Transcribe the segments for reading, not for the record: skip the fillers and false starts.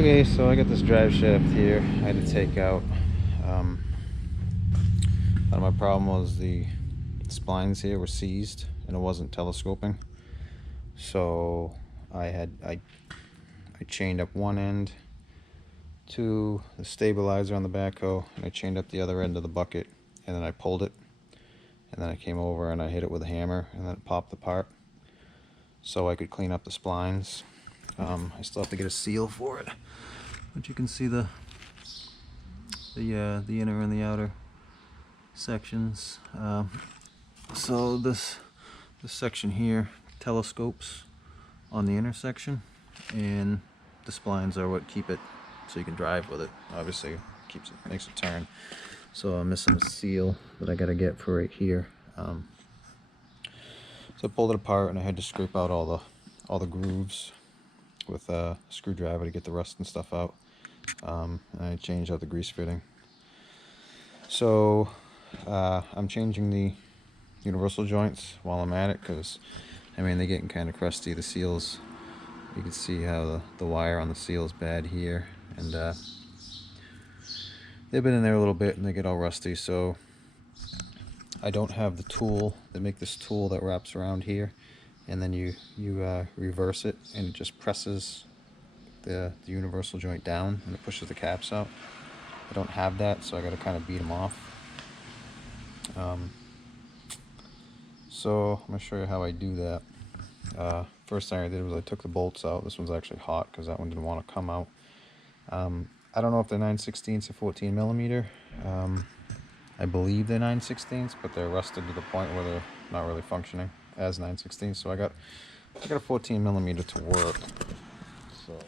Okay, so I got this drive shaft here I had to take out. Um, Part of my problem was the splines here were seized and it wasn't telescoping. So I chained up one end to the stabilizer on the backhoe, and I chained up the other end of the bucket, and then I pulled it, and then I came over and I hit it with a hammer, and then it popped apart so I could clean up the splines. I still have to get a seal for it, but you can see the inner and the outer sections. So this section here telescopes on the inner section, and the splines are what keep it so you can drive with it. Obviously, makes it turn. So I'm missing a seal that I gotta get for right here. So I pulled it apart and I had to scrape out all the grooves with a screwdriver to get the rust and stuff out. And I changed out the grease fitting. So I'm changing the universal joints while I'm at it, because I mean they're getting kind of crusty. The seals, you can see how the wire on the seal is bad here, and they've been in there a little bit and they get all rusty. So I don't have the tool. They make this tool that wraps around here, and then you reverse it, and it just presses the universal joint down and it pushes the caps out. I don't have that, so I got to kind of beat them off. So I'm going to show you how I do that. First thing I did was I took the bolts out. This one's actually hot because that one didn't want to come out. I don't know if they're 9/16 or 14 millimeter. I believe they're 9/16, but they're rusted to the point where they're not really functioning as 9/16. So I got a 14 millimeter to work. So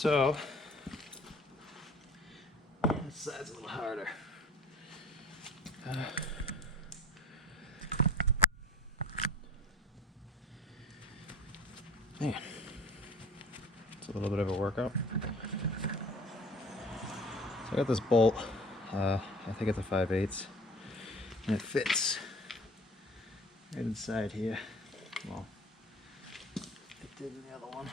So this side's a little harder. Man, it's a little bit of a workout. So I got this bolt, I think it's a 5/8, and it fits right inside here. Well, it did in the other one.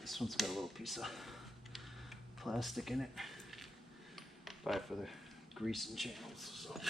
This one's got a little piece of plastic in it. Buy it for the greasing channels. So.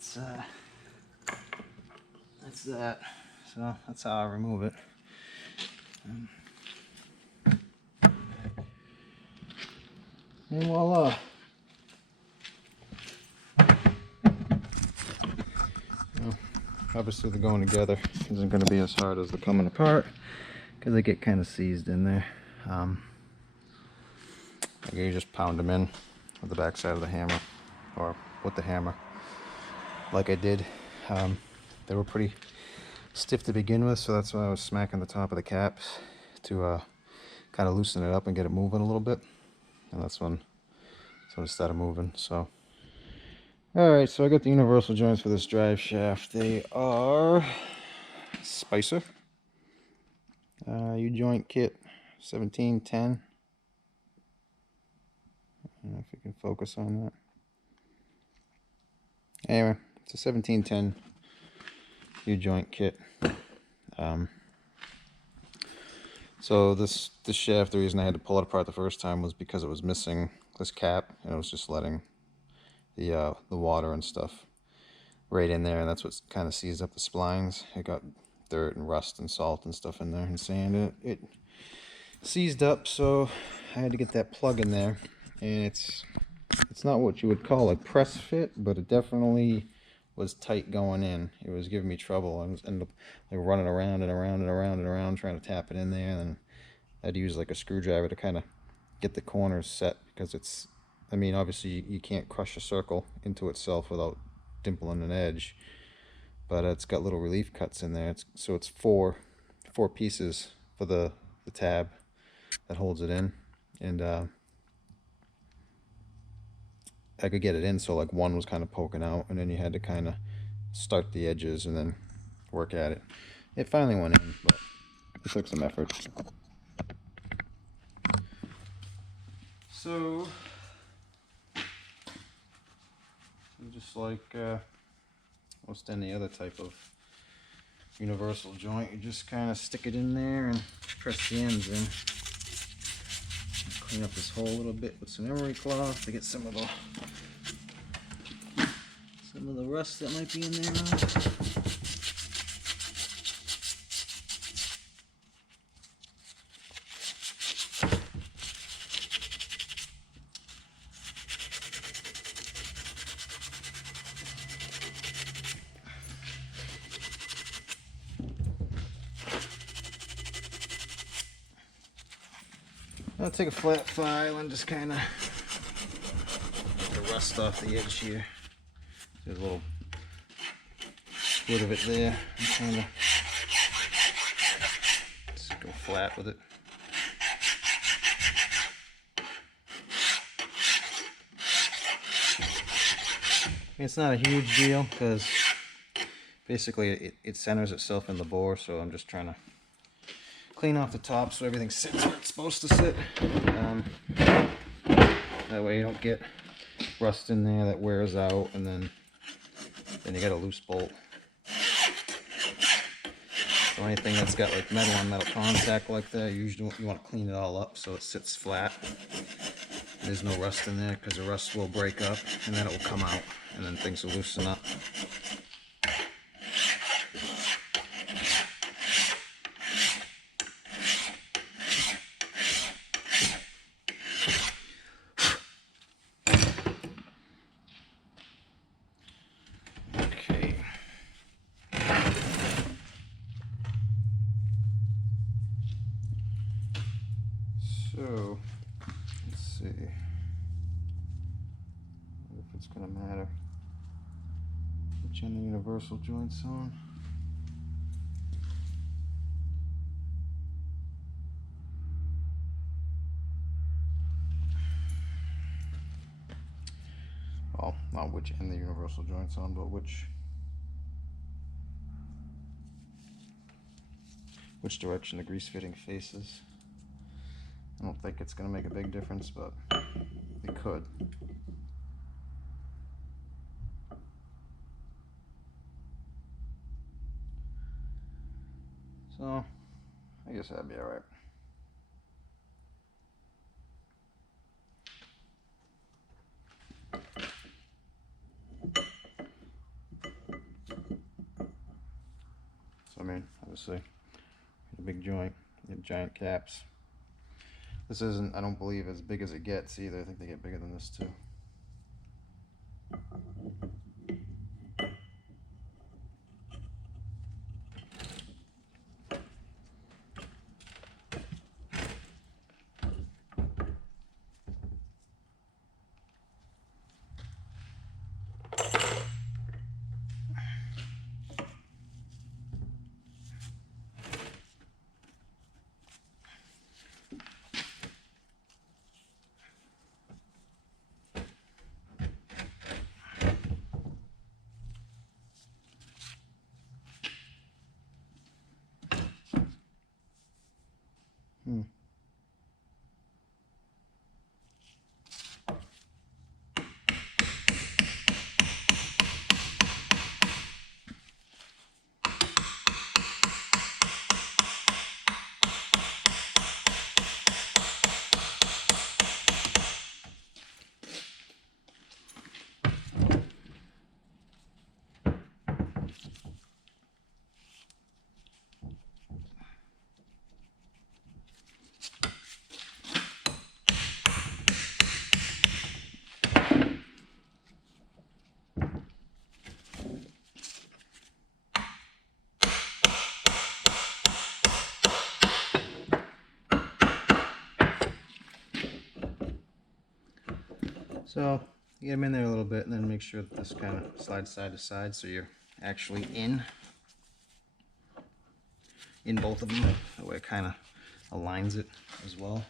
So that's that. So that's how I remove it. And voila. Well, obviously the going together isn't going to be as hard as the coming apart because they get kind of seized in there. You just pound them in with the back side of the hammer, or with the hammer like I did. They were pretty stiff to begin with, so that's why I was smacking the top of the caps to kind of loosen it up and get it moving a little bit, and that's when it started moving. So alright, so I got the universal joints for this drive shaft. They are Spicer U-joint kit 1710. I don't know if you can focus on that. Anyway, it's a 1710 U-joint kit. So this shaft, the reason I had to pull it apart the first time was because it was missing this cap, and it was just letting the water and stuff right in there, and that's what kind of seized up the splines. It got dirt and rust and salt and stuff in there and sand. It seized up, so I had to get that plug in there, and it's not what you would call a press fit, but it definitely was tight going in. It was giving me trouble. I was ended up like running around and around and around and around trying to tap it in there, and then I had to use like a screwdriver to kind of get the corners set, because it's, I mean, obviously you can't crush a circle into itself without dimpling an edge, but it's got little relief cuts in there. So it's four pieces for the tab that holds it in, and I could get it in, so like one was kind of poking out, and then you had to kind of start the edges and then work at it. It finally went in, but it took some effort. So just like most any other type of universal joint, you just kind of stick it in there and press the ends in. Clean up this hole a little bit with some emery cloth to get some of the rust that might be in there now. I'll take a flat file and just kind of get the rust off the edge here. There's a little split of it there. And kind of just go flat with it. mean, it's not a huge deal because basically it centers itself in the bore, so I'm just trying to clean off the top so everything sits where it's supposed to sit. That way you don't get rust in there that wears out, and then you got a loose bolt. So anything that's got like metal on metal contact like that, usually you want to clean it all up so it sits flat. There's no rust in there, because the rust will break up and then it will come out and then things will loosen up. Okay. So, let's see if it's going to matter which end the universal joint's on. Well, not which end the universal joint's on, but which direction the grease fitting faces. I don't think it's going to make a big difference, but it could. So, I guess that'd be alright. So, I mean, obviously, a big joint, you have giant caps. This isn't, I don't believe, as big as it gets either. I think they get bigger than this too. So, you get them in there a little bit, and then make sure that this kind of slides side to side so you're actually in both of them. That way it kind of aligns it as well.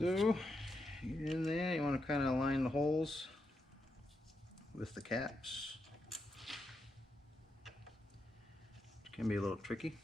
So, in there, you want to kind of align the holes with the caps. It can be a little tricky.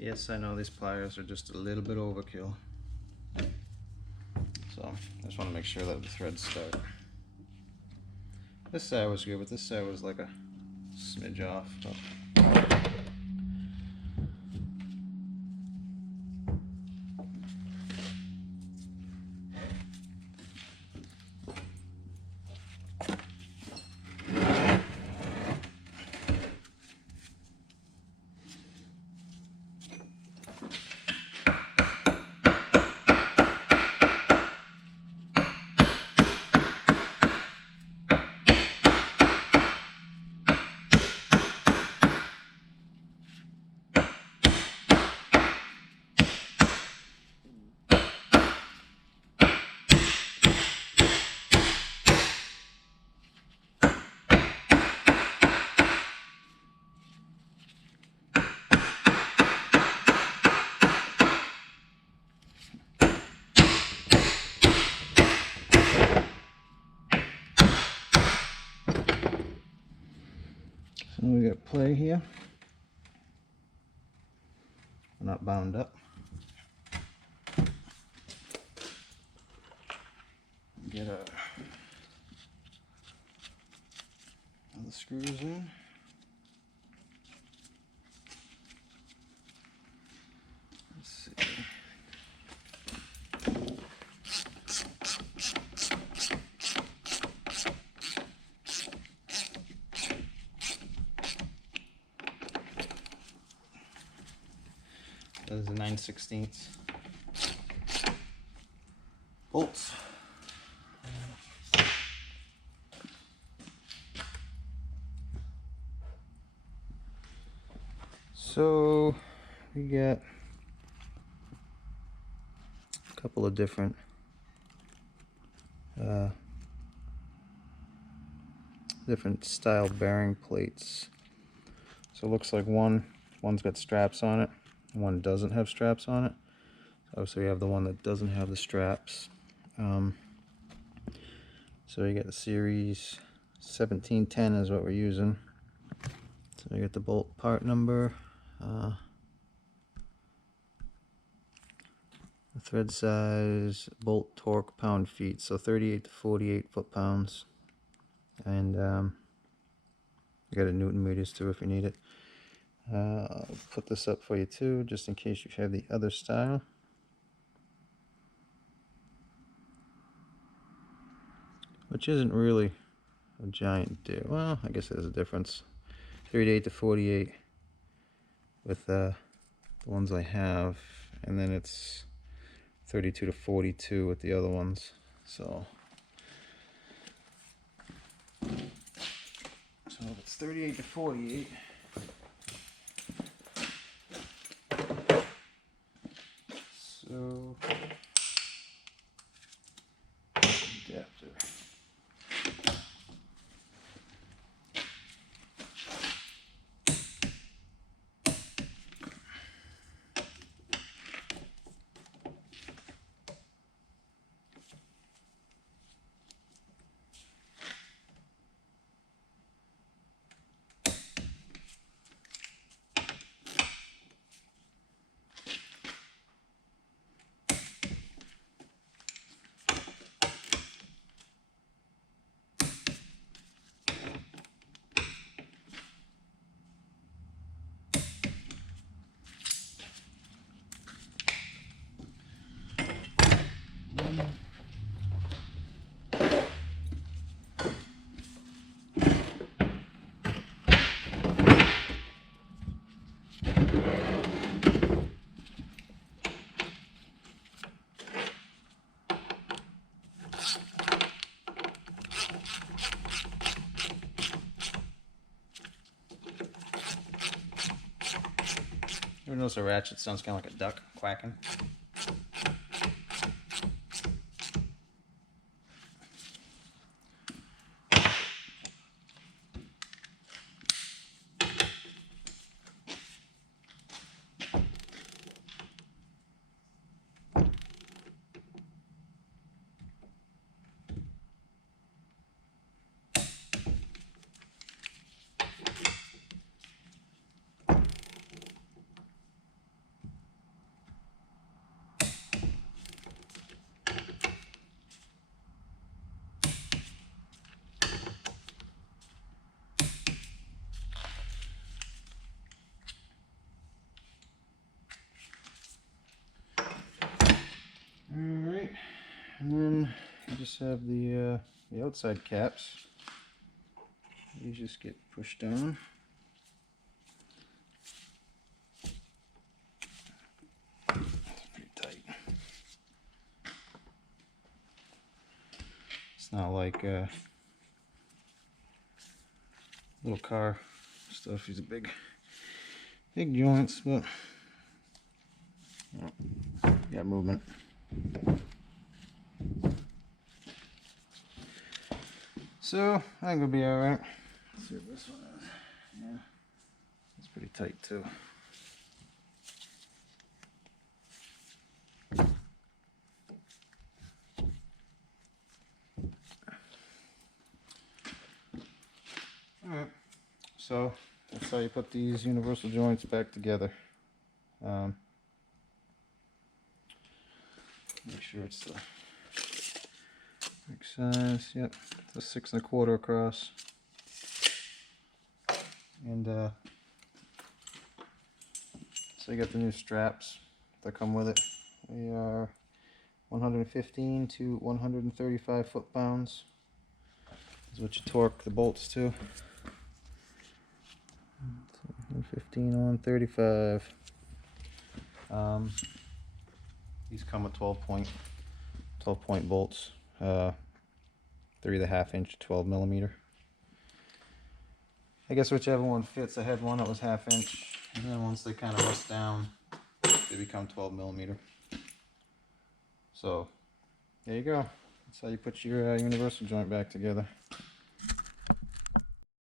Yes, I know these pliers are just a little bit overkill. So I just want to make sure that the threads start. This side was good, but this side was like a smidge off. But so we got play here. We're not bound up. Get other screws in. Let's see. That is a 9/16 bolts. So we got a couple of different style bearing plates. So it looks like one's got straps on it, and one doesn't have straps on it. Obviously we have the one that doesn't have the straps. So you get the series 1710 is what we're using. So you get the bolt part number, the thread size, bolt torque pound feet, so 38 to 48 foot-pounds, and you got a Newton meters too if you need it. I'll put this up for you too, just in case you have the other style. Which isn't really a giant deal. Well, I guess there's a difference. 38 to 48 with the ones I have, and then it's 32 to 42 with the other ones. So if it's 38 to 48, so adapter. You ever notice a ratchet sounds kind of like a duck quacking? just have the outside caps. These just get pushed down. It's pretty tight. It's not like little car stuff. These are big joints, but got movement. So I think it'll be all right. Let's see what this one is. Yeah, it's pretty tight too. All right. So that's how you put these universal joints back together. Make sure it's the right size. Yep, it's a 6 1/4 across. And so you got the new straps that come with it. They are 115 to 135 foot-pounds. Is what you torque the bolts to. 115 to 135. These come with 12 point bolts. They're either 1/2 inch, 12 millimeter. I guess whichever one fits. I had one that was 1/2 inch, and then once they kind of rust down, they become 12 millimeter. So there you go. That's how you put your universal joint back together.